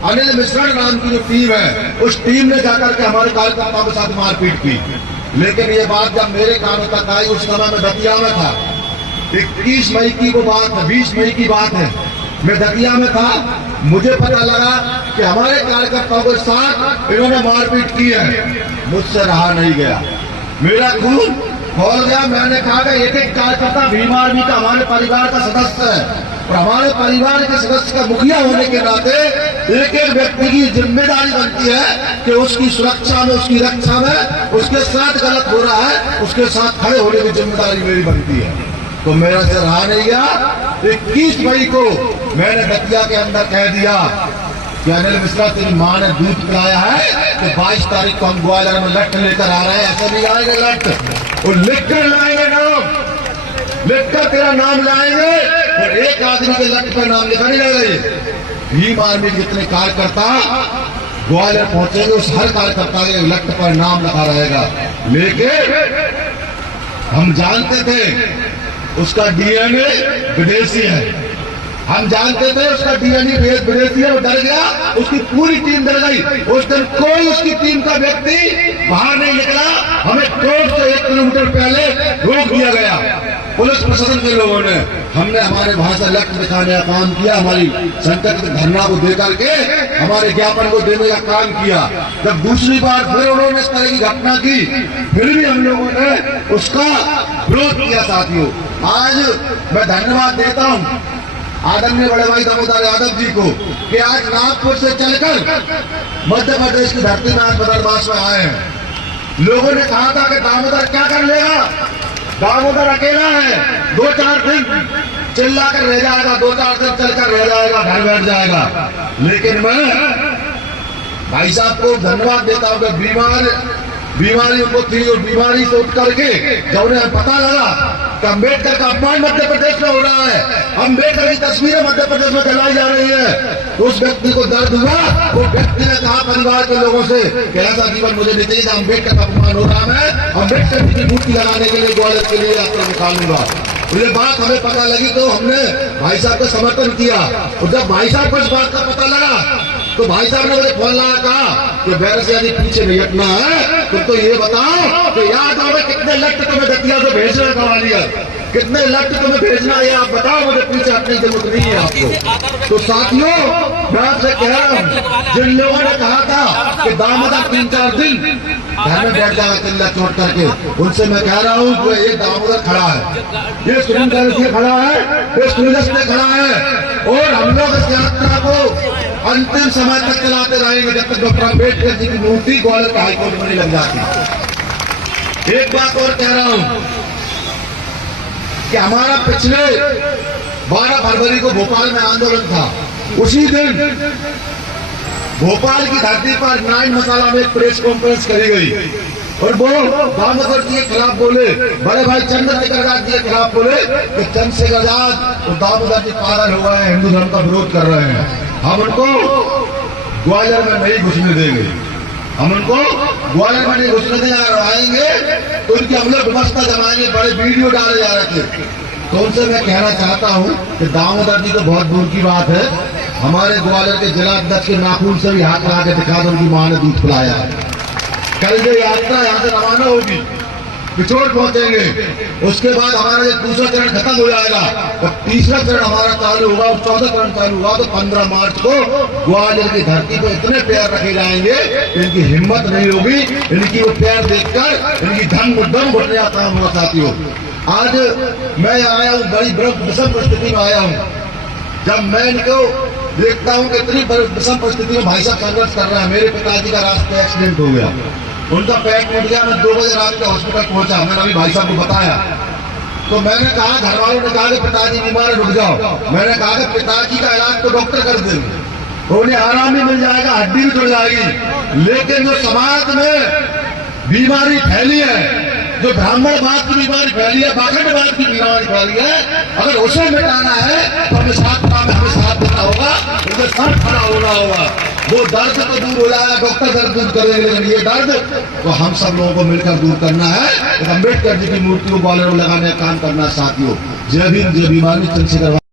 अनिल मिश्रा नाम की जो टीम है, उस टीम ने जाकर के हमारे कार्यकर्ताओं के साथ मारपीट की। लेकिन ये बात जब मेरे कानों तक आई, उस समय मैं दतिया में था। 21 मई की वो बात है, 20 मई की बात है। मैं दतिया में था। मुझे पता लगा कि हमारे कार्यकर्ताओं के साथ इन्होंने मारपीट की है। मुझसे रहा नहीं गया, मेरा खून खोल गया। मैंने कहा कि एक एक कार्यकर्ता भीम आर्मी का हमारे परिवार का सदस्य है और हमारे परिवार के सदस्य का मुखिया होने के नाते एक एक व्यक्ति की जिम्मेदारी बनती है कि उसकी सुरक्षा में, उसकी रक्षा में उसके साथ गलत हो रहा है, उसके साथ खड़े होने की जिम्मेदारी मेरी बनती है। तो मेरा से रहा नहीं गया। 21 मई को मैंने दतिया के अंदर कह दिया कि अनिल मिश्रा तेरी माँ ने दूध पिलाया है कि 22 तारीख को हम ग्वालियर में लट लेकर आ रहे हैं। ऐसे नहीं आएंगे लट, वो लिख कर लाएंगे नाम, लिख कर तेरा नाम लाएंगे और एक आदमी के लट पर नाम लिखा नहीं लगेगा। भीम आर्मी के जितने कार्यकर्ता ग्वालियर पहुंचेंगे, उस हर कार्यकर्ता के लट पर नाम लिखा रहेगा। लेकिन हम जानते थे उसका डीएनए विदेशी है, हम जानते थे उसका डीएनए विदेशी है। वो डर गया, उसकी पूरी टीम डर गई। उस दिन कोई उसकी टीम का व्यक्ति बाहर नहीं निकला। हमें कोर्ट से 1 किलोमीटर पहले रोक दिया गया पुलिस प्रशासन के लोगों ने। हमने हमारे वहां से लक्ष्य दिखाने का काम किया, हमारी संकट धरना को देकर के हमारे ज्ञापन को देने का काम किया। जब दूसरी बार फिर उन्होंने इस तरह की घटना की, फिर भी हम लोगों ने उसका विरोध किया। साथियों, आज मैं धन्यवाद देता हूँ आदरणीय बड़े भाई दामोदर यादव जी को कि आज नागपुर से चलकर मध्य प्रदेश की धरती में आज बदरवास में आए हैं। लोगों ने कहा था कि दामोदर क्या कर लेगा, दामोदर अकेला है, 2-4 दिन चिल्ला कर रह जाएगा, 2-4 दिन चलकर रह जाएगा, घर बैठ जाएगा। लेकिन मैं भाई साहब को धन्यवाद देता हूँ कि बीमारी उनको थी और बीमारी से उठ करके जब उन्हें पता लगा कि अम्बेडकर का अपमान मध्य प्रदेश में हो रहा है, अम्बेडकर की तस्वीरें मध्य प्रदेश में जलाई जा रही है, तो उस व्यक्ति को दर्द हुआ। वो व्यक्ति ने कहा परिवार के लोगों से कि ऐसा जीवन मुझे नहीं चाहिए, अम्बेडकर का अपमान हो रहा है, अम्बेडकर की मूर्ति लगाने के लिए ग्वालियर के लिए यात्रा निकालूंगा। ये बात हमें पता लगी तो हमने भाई साहब का समर्थन किया। और जब भाई साहब को इस बात का पता लगा तो भाई साहब ने मुझे फोन लगा, कहा कि बैर से यदि पीछे नहीं हटना है तुम तो ये बताओ कि याद आओगे कितने लट तुम्हें दतिया से भेजना है ग्वालियर, कितने लट तुम्हें भेजना है आप बताओ, मुझे पीछे हटने की जरूरत नहीं है आपको। तो साथियों, मैं आपसे कह रहा हूँ, जिन लोगों ने कहा था कि दामोदर 3-4 दिन घर में बैठ जाएगा चिल्ला चोट करके, उनसे मैं कह रहा हूँ कि ये दामोदर खड़ा है, ये सुरेंद्र से खड़ा है, ये सूरज से खड़ा है और हम लोग इस यात्रा को अंतिम समय तक चलाते रहेंगे जब तक डॉक्टर अम्बेडकर जी की मूर्ति ग्वालियर का हाईकोर्ट में नहीं लग जाती। एक बात और कह रहा हूं कि हमारा पिछले 12 फरवरी को भोपाल में आंदोलन था। उसी दिन भोपाल की धरती पर 9 मसाला में एक प्रेस कॉन्फ्रेंस करी गई और वो दामोदर जी के खिलाफ बोले, बड़े भाई चंद्रशेखर आजाद जी के खिलाफ बोले कि चंद्रशेखर आजाद और दामोदर जी पागल हो गए, हिंदू धर्म का विरोध कर रहे हैं, हम उनको ग्वालियर में नहीं घुसने देंगे, हम उनको ग्वालियर में नहीं घुसने देंगे। अगर आएंगे तो उनकी हम लोग व्यवस्था जमाएंगे। बड़े वीडियो डाले जा रहे थे। तो उनसे मैं कहना चाहता हूं कि दामोदर जी तो बहुत दूर की बात है, हमारे ग्वालियर के जिला अध्यक्ष के नाखून से भी हाथ लगा के दिखा दो उनकी मां ने दूध पिलाया है। कल जो यात्रा यहाँ से रवाना होगी, पिछोड़ पहुंचेंगे, उसके बाद हमारा ये दूसरा चरण खत्म हो जाएगा और तीसरा चरण हमारा चालू होगा और 14 चरण चालू हुआ तो 15 मार्च को ग्वालियर की धरती पर इतने पैर रखे जाएंगे इनकी हिम्मत नहीं होगी, इनकी वो पैर देखकर इनकी धन उद्यम बढ़ने का काम होगा। साथियों, आज मैं आया हूँ, बड़ी विषम परिस्थिति में आया हूँ। जब मैं इनको देखता हूँ कि इतनी विषम परिस्थिति में भाई साहब संघर्ष कर रहे हैं। मेरे पिताजी का रास्ते एक्सीडेंट हो गया, उनका पैर टूट गया, मैं 2 बजे रात के हॉस्पिटल पहुंचा। मैंने अभी भाई साहब को बताया तो मैंने कहा, घर वालों ने कहा कि पिताजी बीमार है, रुक जाओ। मैंने कहा कि पिताजी का इलाज तो डॉक्टर कर देंगे, तो उन्हें आराम भी मिल जाएगा, हड्डी भी जुड़ जाएगी। लेकिन जो समाज में बीमारी फैली है, जो ब्राह्मणवाद की बीमारी फैली है, बाखंडवाद की बीमारी फैली है, अगर उसे मिटाना है तो हमें साथ देना होगा, उनके साथ खड़ा होना होगा। वो दर्द तो दूर हो जाएगा, डॉक्टर दर्द दूर करेंगे, लेकिन ये दर्द तो हम सब लोगों को मिलकर दूर करना है। अम्बेडकर जी की मूर्ति को ग्वालियर में लगाने का काम करना। साथियों, जय भीम, जय भीमानी, चंद्रशेखर